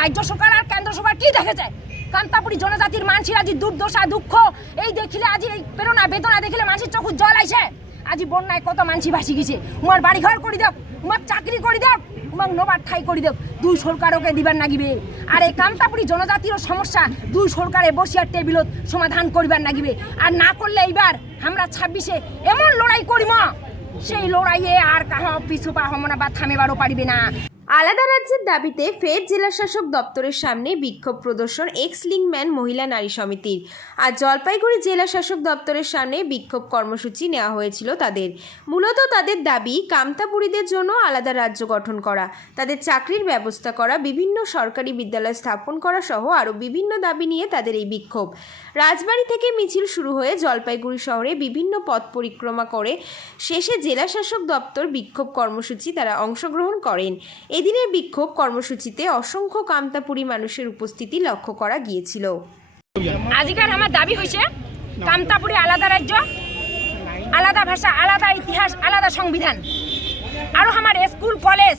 রাজ্য সরকার আর কেন্দ্র সরকার কি দেখেছে? কান্তাপুরি জনজাতির মানুষের আজি দুর্দশা, দুঃখ, এই দেখিলে আজি এই প্রেরণা, বেদনা দেখিলে মানুষের চোখ জল আইছে। আজি বন্যায় কত মানুষ ভাসি গেছে। উমার বাড়ি ঘর করে দেব উমার চাকরি করে দেব উমার নোবার ঠাই করে দেব দুই সরকারকে দিবার নাগিবে। আর এই কান্তাপুরি জনজাতির সমস্যা, দুই সরকারে বসিয়ার টেবিলত সমাধান করিবার নাগিবে। আর না করলে এইবার আমরা ছাব্বিশে এমন লড়াই করিম। সেই লড়াইয়ে আর কাহ পিছু পা হমনা বা থামেবারও পারিবে না। আলাদা রাজ্যের দাবিতে ফের জেলাশাসক দপ্তরের সামনে বিক্ষোভ প্রদর্শন এক্স লিংম্যান মহিলা নারী সমিতির। আর জলপাইগুড়ি জেলা শাসক দপ্তরের সামনে বিক্ষোভ কর্মসূচি নেওয়া হয়েছিল তাদের। মূলত তাদের দাবি, কামতাপুরীদের জন্য আলাদা রাজ্য গঠন করা, তাদের চাকরির ব্যবস্থা করা, বিভিন্ন সরকারি বিদ্যালয় স্থাপন করা সহ আরও বিভিন্ন দাবি নিয়ে তাদের এই বিক্ষোভ। রাজবাড়ি থেকে মিছিল শুরু হয়ে জলপাইগুড়ি শহরে বিভিন্ন পথ পরিক্রমা করে শেষে জেলা শাসক দপ্তর বিক্ষোভ কর্মসূচি তারা অংশগ্রহণ করেন। এদিনের বিক্ষোভ কর্মসূচিতে অসংখ্য কামতাপুরী মানুষের উপস্থিতি লক্ষ্য করা গিয়েছিল। আজকের আমার দাবি হয়েছে কামতাপুরি আলাদা রাজ্য, আলাদা ভাষা, আলাদা ইতিহাস, আলাদা সংবিধান। আরও আমার স্কুল, কলেজ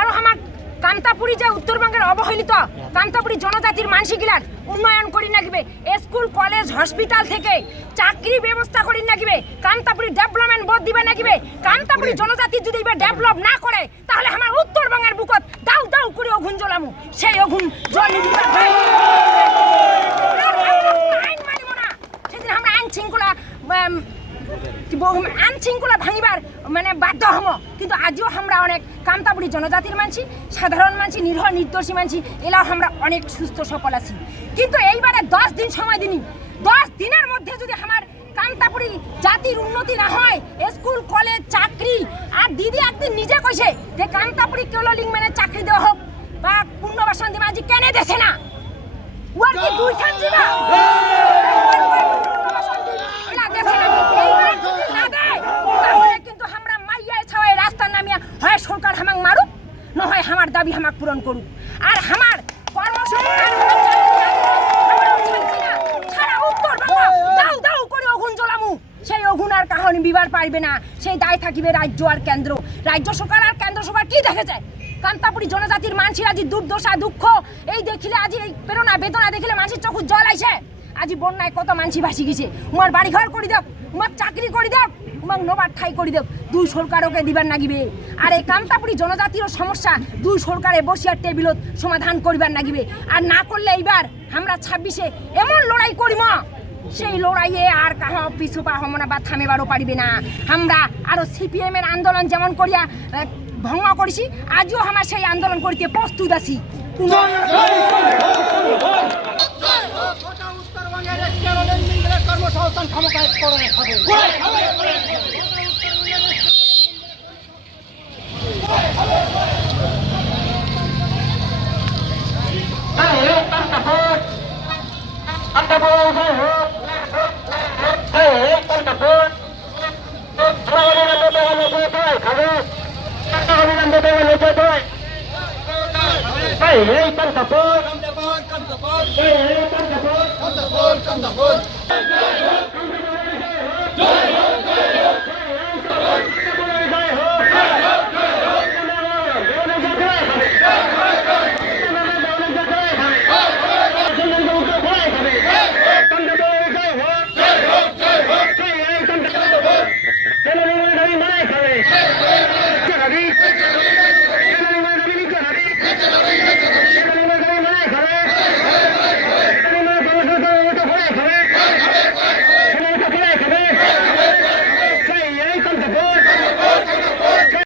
আরও আমার কামতাপুরি যে উত্তরবঙ্গের অবহেলিত কামতাপুরি জনজাতির মানসিকগুলার উন্নয়ন করি নাগিবে স্কুল, কলেজ, হসপিটাল থেকে চাকরি ব্যবস্থা করি নাগিবে কামতাপুরি ডেভেলপমেন্ট বোর্ড দিবে নাগিবে কামতাপুরি জনজাতি যদি এবার ডেভেলপ না করে, তাহলে আমার উত্তরবঙ্গের বুকত দাউ দাউ করে অঘুন জ্বলামু। সেই অঘুন জল সেদিন আমরা আইন শৃঙ্খলা আইন শৃঙ্খলা ভাঙিবার মানে বাধ্য হম। কিন্তু আজও আমরা অনেক কামতাপুরি জনজাতির মানছি, সাধারণ মানছি নির্ভর নির্দোষী মানছি, এলাও আমরা অনেক সুস্থ সফল আছি। কিন্তু এইবারে দশ দিন সময় দিনি দশ দিনের মধ্যে যদি আমার কামতাপুরি জাতির উন্নতি না হয়, স্কুল, কলেজ, চাকরি। আর দিদি একদিন নিজে কইছে যে কামতাপুরি কেউলিং মানে চাকরি দেওয়া হোক, বা পূর্ণবাসন দিবা আজি কেনে দেছে না? ওর কি দুই খান দিবা হয় সরকার হামাক মারুক না হয় আমার দাবি হামাক পূরণ করুক। আর আমার কর্মসংস্থান আমার চাকরি চাকরি, আমরাও ছাড়ছি না। সারা উত্তরবঙ্গ দাউ দাউ করে অগুন জ্বলামু সেই অগুন আর কাহানি বিবার পারবে না। সেই দায় থাকিবে রাজ্য আর কেন্দ্র। রাজ্য সরকার আর কেন্দ্র সরকার কি দেখেছে? কান্তাপুরি জনজাতির মানুষের আজি দুর্দশা, দুঃখ। এই দেখিলে আজি এই প্রেরণা, বেদনা দেখিলে মানুষের চোখ জল আইছে। আজি বন্যায় কত মানুষ ভাসি গেছে। উমার বাড়ি করে দেব উমার চাকরি করে দেব উমার নোবার ঠাই করে দেব দুই সরকারকে দিবার নাগিবে। আর এই কামতাপুরি জনজাতির সমস্যা, দুই সরকারে বসিয়ার টেবিলত সমাধান করিবার নাগিবে। আর না করলে এইবার আমরা ছাব্বিশে এমন লড়াই করিম। সেই লড়াইয়ে আর কাহ পিছু পা হমনা বা থামেবারও পারিবে না। আমরা আরও সিপিএম এর আন্দোলন যেমন করিয়া ভঙ্গ করেছি আজও আমার সেই আন্দোলন করিতে প্রস্তুত আছি। কোনো গোটা উত্তরবঙ্গের কেরলের মিলে কর্মসংস্থান ক্ষমতায় করে হবে জয় হোক Hickory!